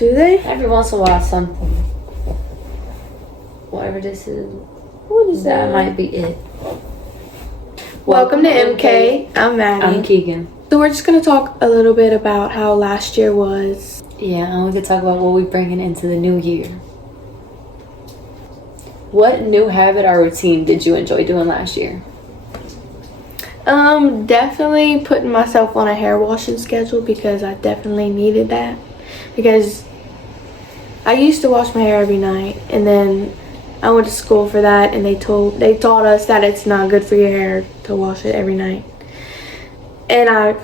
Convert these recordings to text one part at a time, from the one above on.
Do they? Every once in a while, something. Whatever this is. What is That might be it. Welcome to MK. I'm Maddie. I'm Keegan. So we're just going to talk a little bit about how last year was. Yeah, and we could talk about what we're bringing into the new year. What new habit or routine did you enjoy doing last year? Definitely putting myself on a hair washing schedule because I definitely needed that. Because I used to wash my hair every night, and then I went to school for that, and they taught us that it's not good for your hair to wash it every night. And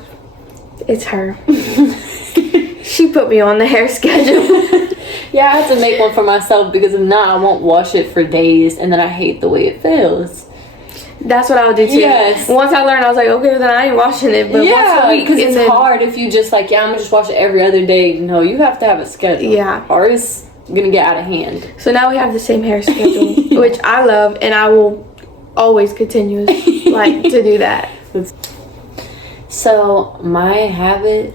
it's her. She put me on the hair schedule. Yeah, I have to make one for myself because if not, I won't wash it for days, and then I hate the way it feels. That's what I would do too. Yes. Once I learned, I was like, okay, then I ain't washing it. But once a week, because it's and then- hard if you just like, I'm gonna just wash it every other day. No, you have to have a schedule. Yeah. Or it's gonna get out of hand. So now we have the same hair schedule, which I love, and I will always continue like to do that. So my habit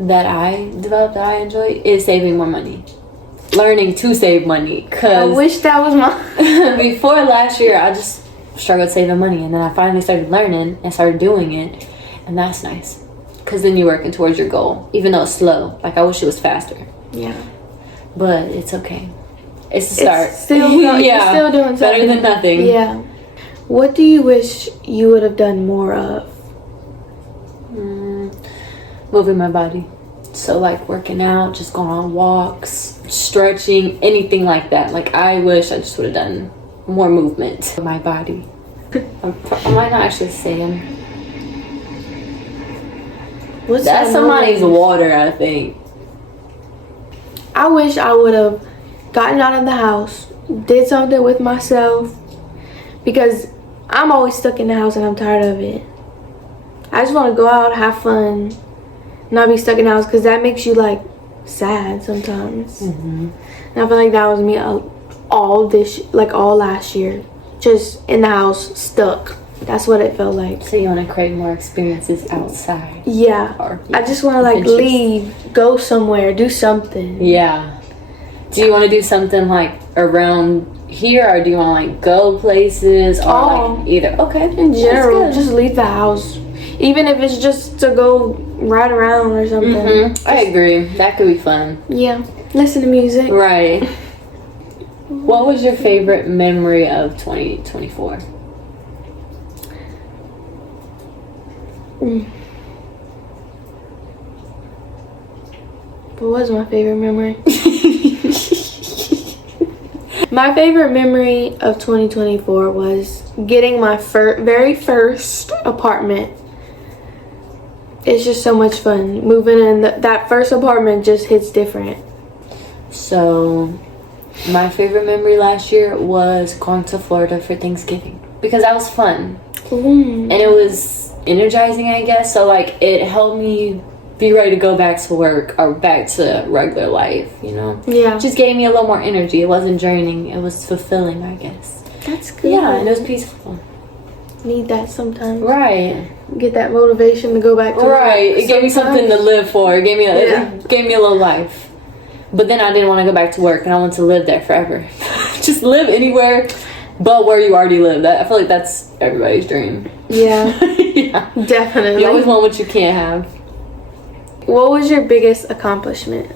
that I developed that I enjoy is saving more money. Learning to save money. I Cause wish that was my. before last year, I just struggled saving money, and then I finally started learning and started doing it, and that's nice. Cause then you're working towards your goal, even though it's slow. Like I wish it was faster, Yeah. but it's okay. It's the start. It's still you're still doing something. Better than nothing. Yeah. What do you wish you would have done more of? Moving my body. So like working out, just going on walks, stretching, anything like that. Like I wish I just would have done more movement with my body. I might not actually say them. What's That's that somebody's noise? water, I think. I wish I would have gotten out of the house, did something with myself, because I'm always stuck in the house and I'm tired of it. I just want to go out, have fun, not be stuck in the house, because that makes you like sad sometimes. And I feel like that was me all last year, just in the house, stuck. That's what it felt like. So you want to create more experiences outside. Yeah. Or, I just want to like adventures. leave, go somewhere, do something. Yeah. Do you want to do something like around here, or do you want to like go places, or like either? Okay. In general, That's good. just leave the house. Even if it's just to go ride around or something. I agree. That could be fun. Yeah. Listen to music. Right. What was your favorite memory of 2024? What was my favorite memory? My favorite memory of 2024 was getting my very first apartment. It's just so much fun. Moving in that first apartment just hits different. So, my favorite memory last year was going to Florida for Thanksgiving because that was fun. And it was energizing, I guess. So, like, it helped me be ready to go back to work or back to regular life, you know? Yeah. Just gave me a little more energy. It wasn't draining. It was fulfilling, I guess. That's good. Yeah, and it was peaceful. Need that sometimes. Right. Get that motivation to go back to work. Right. It gave me something to live for. It gave me Yeah. it gave me a little life. But then I didn't want to go back to work, and I wanted to live there forever. Just live anywhere but where you already live. I feel like that's everybody's dream. Yeah. Yeah. Definitely. You always want what you can't have. What was your biggest accomplishment?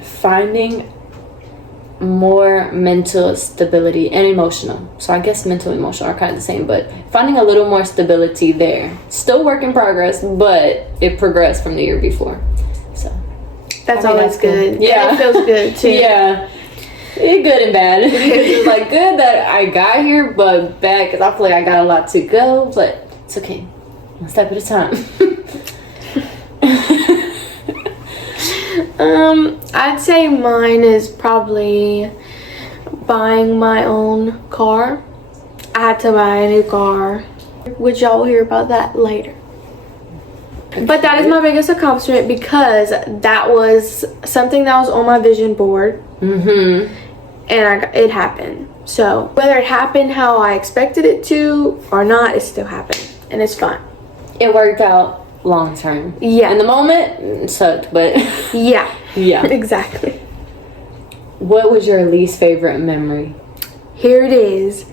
Finding more mental stability and emotional. So I guess mental and emotional are kind of the same, but finding a little more stability there. Still work in progress, but it progressed from the year before. So That's I think always that's good. good. Yeah. And it feels good too. yeah. It's good and bad. It's like good that I got here, but bad because I feel like I got a lot to go, but it's okay. One step at a time. I'd say mine is probably buying my own car. I had to buy a new car, which y'all will hear about that later. But that is my biggest accomplishment because that was something that was on my vision board. And it happened. So whether it happened how I expected it to or not, it still happened. And it's fun. It worked out long term. Yeah. In the moment, it sucked, but Yeah. yeah. Exactly. What was your least favorite memory? Here it is.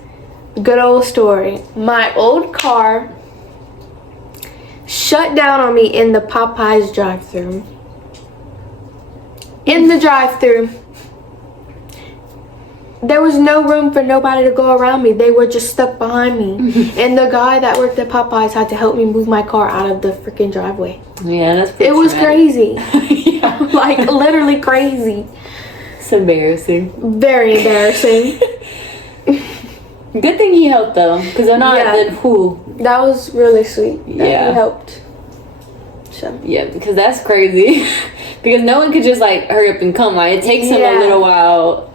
Good old story. My old car shut down on me in the Popeyes drive-thru. In the drive-thru. There was no room for nobody to go around me. They were just stuck behind me. And the guy that worked at Popeyes had to help me move my car out of the freaking driveway. Yeah, that's pretty It was traumatic. crazy. Yeah. Like, literally crazy. It's embarrassing. Very embarrassing. Good thing he helped though, because if not, Yeah. then who? That was really sweet. That Yeah. he helped. So. Yeah, because that's crazy. Because no one could just like hurry up and come. Like it takes him Yeah. a little while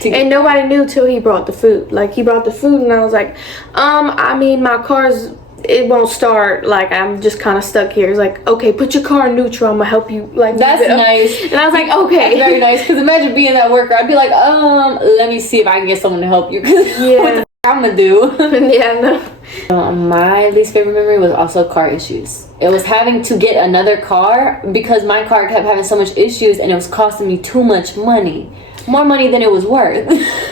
to get. And nobody knew till he brought the food. Like, he brought the food and I was like, I mean, my car's, it won't start. Like, I'm just kind of stuck here. He's like, okay, put your car in neutral. I'm gonna help you. Like, That's move it up. nice. And I was like, okay. That's very nice. Because imagine being that worker. I'd be like, let me see if I can get someone to help you. Because Yeah. what the f- I'm gonna do? Yeah, no. My least favorite memory was also car issues. It was having to get another car because my car kept having so much issues and it was costing me too much money. More money than it was worth.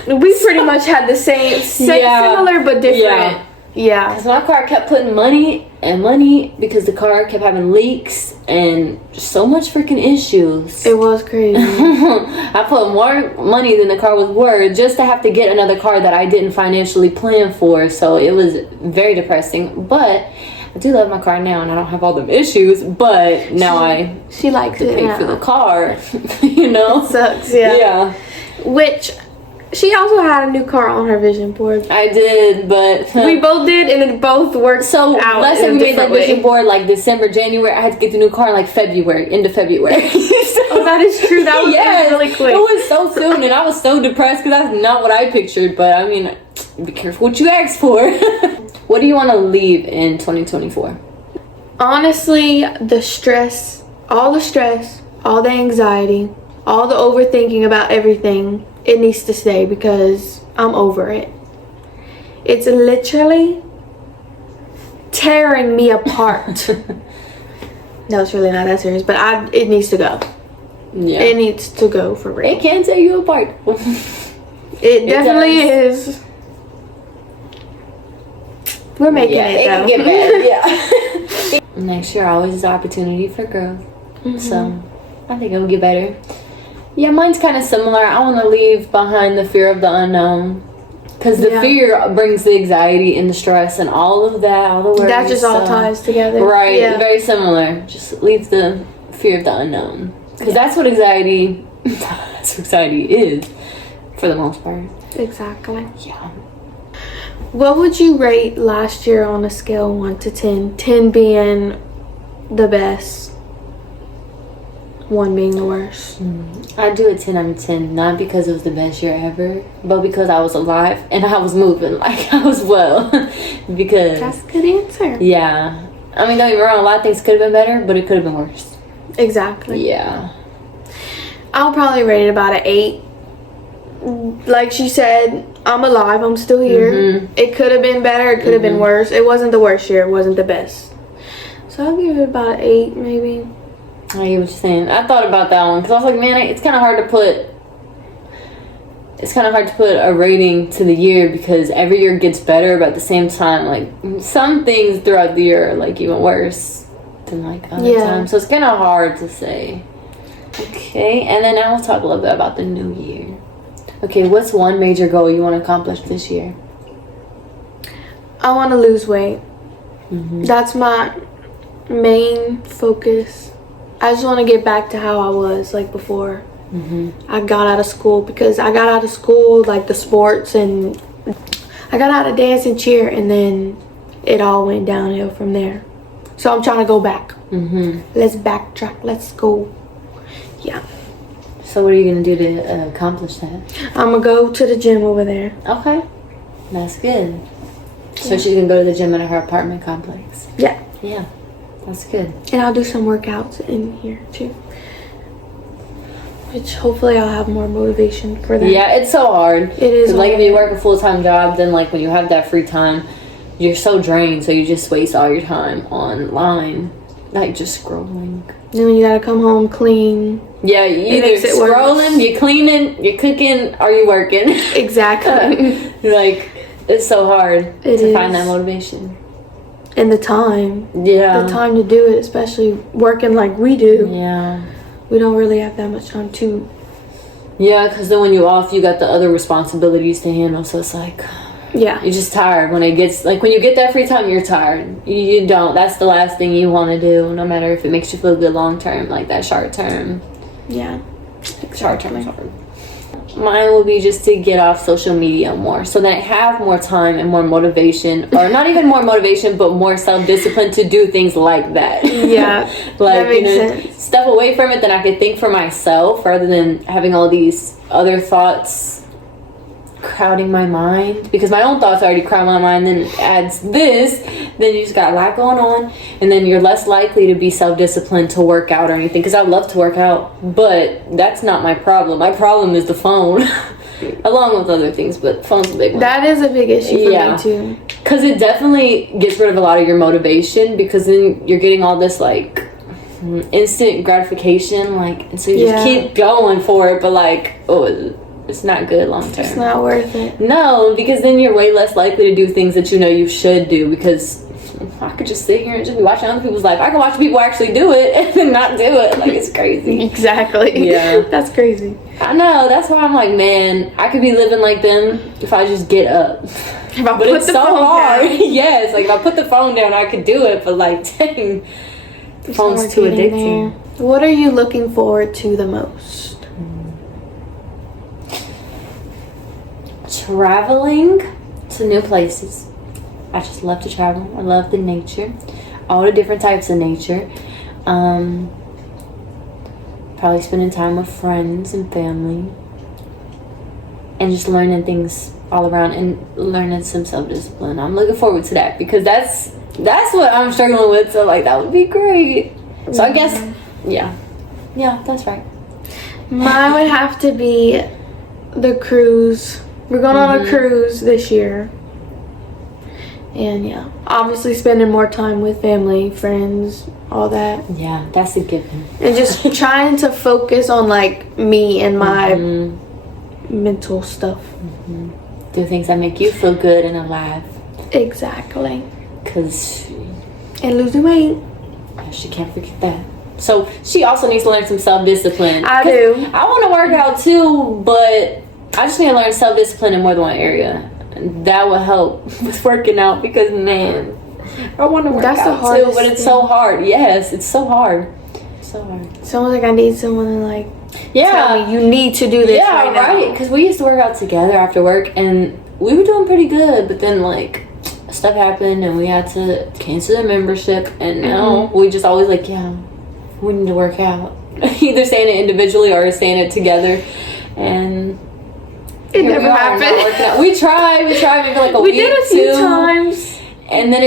We pretty much had the same Yeah. similar but different. Yeah. Because my car kept putting money and money because the car kept having leaks and just so much freaking issues. It was crazy. I put more money than the car was worth just to have to get another car that I didn't financially plan for. So it was very depressing. But I do love my car now and I don't have all them issues. But now I She likes have to it pay now. for the car. You know? Sucks, yeah. Yeah. Which, she also had a new car on her vision board. I did, but We both did, and it both worked so out let's in say a we made that different way. vision board like December, January. I had to get the new car in like February, end of February. Oh, that is true. That was Yes, really quick. It was so soon, and I was so depressed because that's not what I pictured. But I mean, be careful what you ask for. What do you want to leave in 2024? Honestly, the stress, all the anxiety, all the overthinking about everything, it needs to stay because I'm over it. It's literally tearing me apart. No, it's really not that serious, but it needs to go. Yeah, It needs to go for real. it can tear you apart. It definitely does. is. We're making Yeah, it though. can get bad. Yeah. Next year always is an opportunity for growth. So I think it'll get better. Yeah, mine's kind of similar. I want to leave behind the fear of the unknown. Because the Yeah. fear brings the anxiety and the stress and all of that, all the worries. That just all so- ties together. Right, Yeah. very similar. Just leaves the fear of the unknown. Because that's what anxiety, that's what anxiety is, for the most part. Exactly. Yeah. What would you rate last year on a scale 1 to 10? 10 being the best, 1 being the worst. I'd do a 10 out of 10, not because it was the best year ever, but because I was alive and I was moving, like I was well. Because, That's a good answer. yeah. I mean, don't get me wrong, a lot of things could have been better, but it could have been worse. Exactly. Yeah. I'll probably rate it about an 8. Like she said, I'm alive. I'm still here. Mhm. It could have been better. It could have been worse. It wasn't the worst year. It wasn't the best. So I'll give it about an 8, maybe. I hear what you're saying. I thought about that one because I was like, man, it's kind of hard to put. It's kind of hard to put a rating to the year because every year gets better, but at the same time, like some things throughout the year are like even worse than like other Yeah. times. So it's kind of hard to say. Okay, and then now we'll talk a little bit about the new year. Okay, what's one major goal you want to accomplish this year? I want to lose weight. Mm-hmm. That's my main focus. I just want to get back to how I was like before I got out of school, because I got out of school, like the sports, and I got out of dance and cheer, and then it all went downhill from there. So I'm trying to go back. Let's backtrack. Let's go. Yeah. So what are you gonna do to accomplish that? I'm going to go to the gym over there. Okay, that's good. So she can go to the gym at her apartment complex. Yeah. Yeah, that's good. And I'll do some workouts in here too. Which hopefully I'll have more motivation for that. Yeah, it's so hard. It is 'Cause, like if hard. you work a full-time job, then like when you have that free time, you're so drained, so you just waste all your time online. Like just scrolling. Then when you gotta come home clean. Yeah, you either makes it scrolling, worse. you're cleaning, you're cooking, or you working. Exactly. Like, it's so hard It to is. find that motivation. And the time. Yeah. The time to do it, especially working like we do. Yeah. We don't really have that much time to. Yeah, because then when you're off, you got the other responsibilities to handle. So it's like, Yeah. you're just tired when it gets, like, when you get that free time, you're tired. You don't. That's the last thing you want to do, no matter if it makes you feel good long term, like that short term. Yeah. Short term is hard. Mine will be just to get off social media more so that I have more time and more motivation, or not even more motivation, but more self-discipline to do things like that. Yeah. Like, that makes you know, sense. step away from it, then I could think for myself rather than having all these other thoughts crowding my mind, because my own thoughts already crowd my mind, then it adds this, then you just got a lot going on, and then you're less likely to be self-disciplined to work out or anything, because I love to work out, but that's not my problem. My problem is the phone. Along with other things, but phone's a big one. That is a big issue for Yeah. me too. Because it definitely gets rid of a lot of your motivation, because then you're getting all this like instant gratification, like, and so you Yeah. just keep going for it, but like, oh, it's not good long term. It's not worth it. No, because then you're way less likely to do things that you know you should do, because I could just sit here and just be watching other people's life. I can watch people actually do it and then not do it. Like, it's crazy. Exactly. Yeah. That's crazy. I know, that's why I'm like, man, I could be living like them if I just get up. If I But put it's the so phone hard. down. Yes, like if I put the phone down, I could do it, but like, dang, the It's phone's hard too getting addicting. there. What are you looking forward to the most? Traveling to new places. I just love to travel. I love the nature, all the different types of nature. Probably spending time with friends and family, and just learning things all around, and learning some self-discipline. I'm looking forward to that, because that's what I'm struggling with. So like, that would be great. So I guess, yeah, that's right. Mine would have to be the cruise. We're going on a cruise this year. And yeah, obviously spending more time with family, friends, all that. Yeah, that's a given. And just trying to focus on like me and my mental stuff. Do things that make you feel good and alive. Exactly. Because And losing weight. she can't forget that. So she also needs to learn some self-discipline. I do. I want to work out too, but I just need to learn self-discipline in more than one area. And that will help with working out, because man, I want to work That's the out too, hardest but it's thing. so hard. Yes, it's so hard. So hard. It's almost like I need someone to like Yeah. tell me you need to do this Yeah, right now. right. Because we used to work out together after work, and we were doing pretty good. But then, like, stuff happened, and we had to cancel the membership. And now we just always like, yeah, we need to work out. Either saying it individually or saying it together, and It here never we are, not happened. working out. We tried maybe like a We week, did a few two, times. and then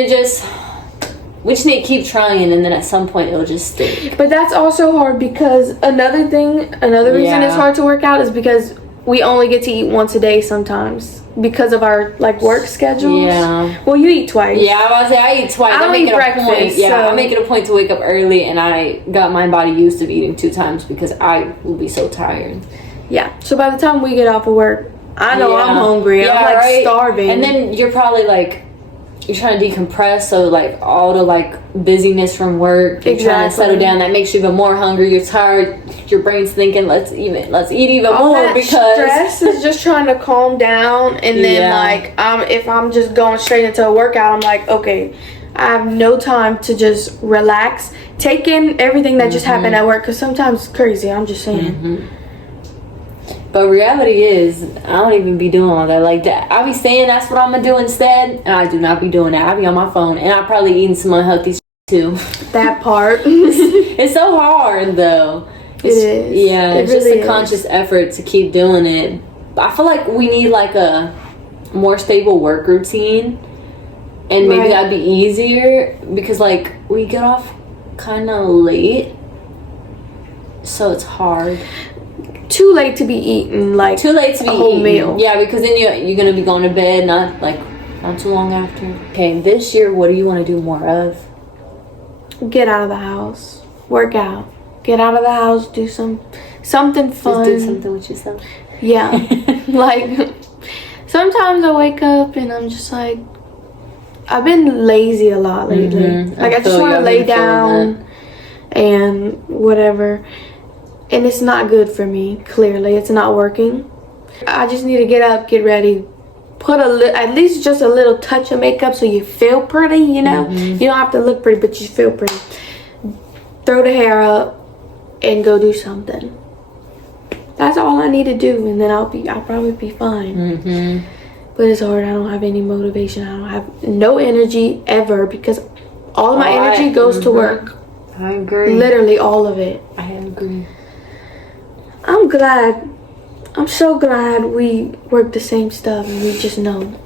we just need to keep trying, and then at some point it'll just stick. But that's also hard, because another reason Yeah. it's hard to work out is because we only get to eat once a day sometimes because of our like work schedules. Yeah. Well, you eat twice. Yeah, I was about to say I eat twice. I don't make eat it a breakfast, point. Yeah, so- I make it a point to wake up early, and I got my body used to eating 2 times because I will be so tired. Yeah. So by the time we get off of work, I know Yeah. I'm hungry. Yeah, I'm like right? starving. And then you're probably like, you're trying to decompress, so like all the like busyness from work, you're trying to settle Exactly. down. That makes you even more hungry. You're tired. Your brain's thinking, let's eat even all more, that because stress is just trying to calm down, and then Yeah. like if I'm just going straight into a workout, I'm like, okay, I have no time to just relax, take in everything that just happened at work, because sometimes it's crazy. I'm just saying. But reality is, I don't even be doing all that. Like that, I be saying that's what I'm gonna do instead, and I do not be doing that. I be on my phone, and I probably eating some unhealthy too. That part. It's so hard though. It's, is. Yeah, It it's just really a is. conscious effort to keep doing it. I feel like we need like a more stable work routine, and maybe Right. that'd be easier, because like we get off kind of late, so it's hard. Too late to be eating like Too late to be a whole eating. meal. Yeah, because then you're gonna be going to bed not too long after. Okay, this year, what do you want to do more of? get out of the house, work out, get out of the house, do something fun. Just do something with yourself. Yeah. Like, sometimes I wake up and I'm just like, I've been lazy a lot lately. Mm-hmm. Like, I just want to lay down and whatever. And it's not good for me, clearly. It's not working. I just need to get up, get ready, put at least just a little touch of makeup so you feel pretty, you know? Mm-hmm. You don't have to look pretty, but you feel pretty. Throw the hair up and go do something. That's all I need to do, and then I'll probably be fine. Mm-hmm. But it's hard. I don't have any motivation. I don't have no energy ever because all of my energy goes to work. I agree. Literally all of it. I agree. I'm glad. I'm so glad we work the same stuff and we just know.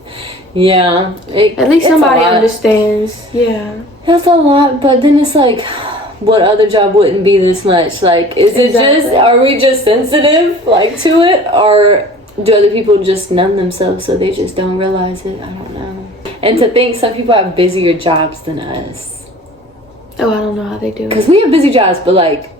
Yeah. At least somebody understands. Yeah. That's a lot, but then it's like, what other job wouldn't be this much? Like, is it just, are we just sensitive, like, to it? Or do other people just numb themselves so they just don't realize it? I don't know. And to think some people have busier jobs than us. Oh, I don't know how they do it. Because we have busy jobs, but, like,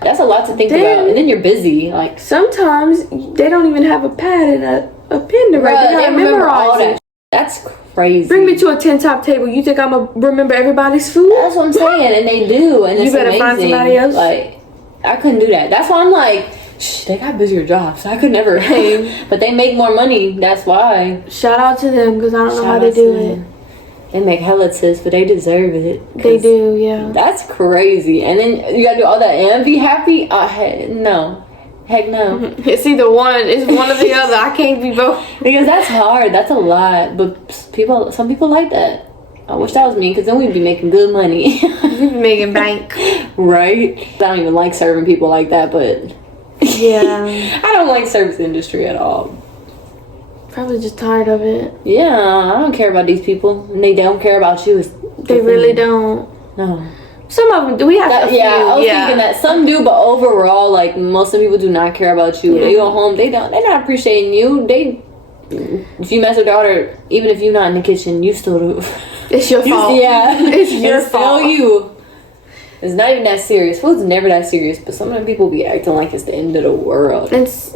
that's a lot to think about. And then you're busy. Like, sometimes they don't even have a pad and a pen to write. They gotta memorize it. That's crazy. Bring me to a 10-top table. You think I'm gonna remember everybody's food? That's what I'm saying, and they do, and it's you better amazing. Find somebody else. Like, I couldn't do that. That's why I'm like, shh, they got busier jobs. I could never. But they make more money. That's why. Shout out to them because I don't know how they do it. They make hella sis, but they deserve it. They do, yeah. That's crazy. And then you gotta do all that and be happy. No. Heck no. It's either one. It's one or the other. I can't be both. Because that's hard. That's a lot. But some people like that. I wish that was me, because then we'd be making good money. We'd be making bank. Right? I don't even like serving people like that, but... Yeah. I don't like service industry at all. Probably just tired of it. Yeah, I don't care about these people. And they don't care about you. They really don't. No. Some of them do. We have a few. I was thinking that some do, but overall, like, most of the people do not care about you. Yeah. They go home, they're not appreciating you. If you mess with their daughter, even if you're not in the kitchen, you still do. It's your fault. Yeah. It's your fault. Still you. It's not even that serious. Food's never that serious, but some of the people be acting like it's the end of the world. It's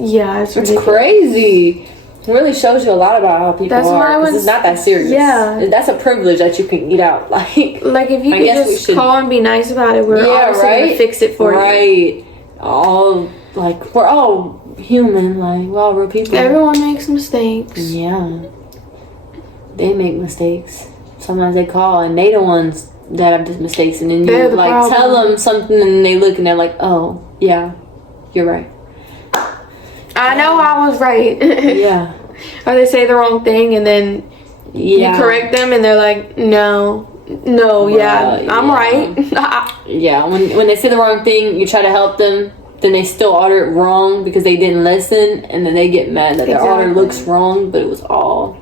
crazy. It really shows you a lot about how people are. Because it's not that serious. Yeah. That's a privilege that you can eat out. Like if you could just call and be nice about it, we're obviously going to fix it for you. Right. We're all human. Like, we're all real people. Everyone makes mistakes. Yeah. They make mistakes. Sometimes they call and they the ones that have these mistakes. And then you, tell them something and they look and they're like, oh, yeah, you're right. I know I was right. Yeah. Or they say the wrong thing and then you correct them and they're like, no, I'm right. Yeah, when they say the wrong thing, you try to help them, then they still order it wrong because they didn't listen, and then they get mad that their order looks wrong, but it was all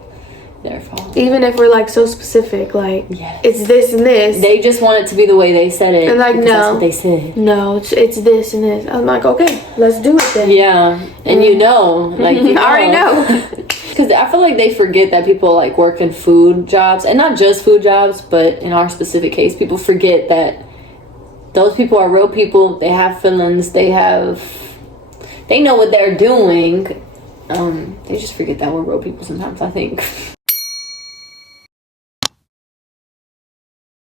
their fault. Even if we're so specific, it's this and this. They just want it to be the way they said it. And no. That's what they said. No, it's this and this. I'm like, okay, let's do it then. Yeah. And you know. I already know. Because I feel like they forget that people work in food jobs. And not just food jobs, but in our specific case, people forget that those people are real people. They have feelings. They know what they're doing. They just forget that we're real people sometimes, I think.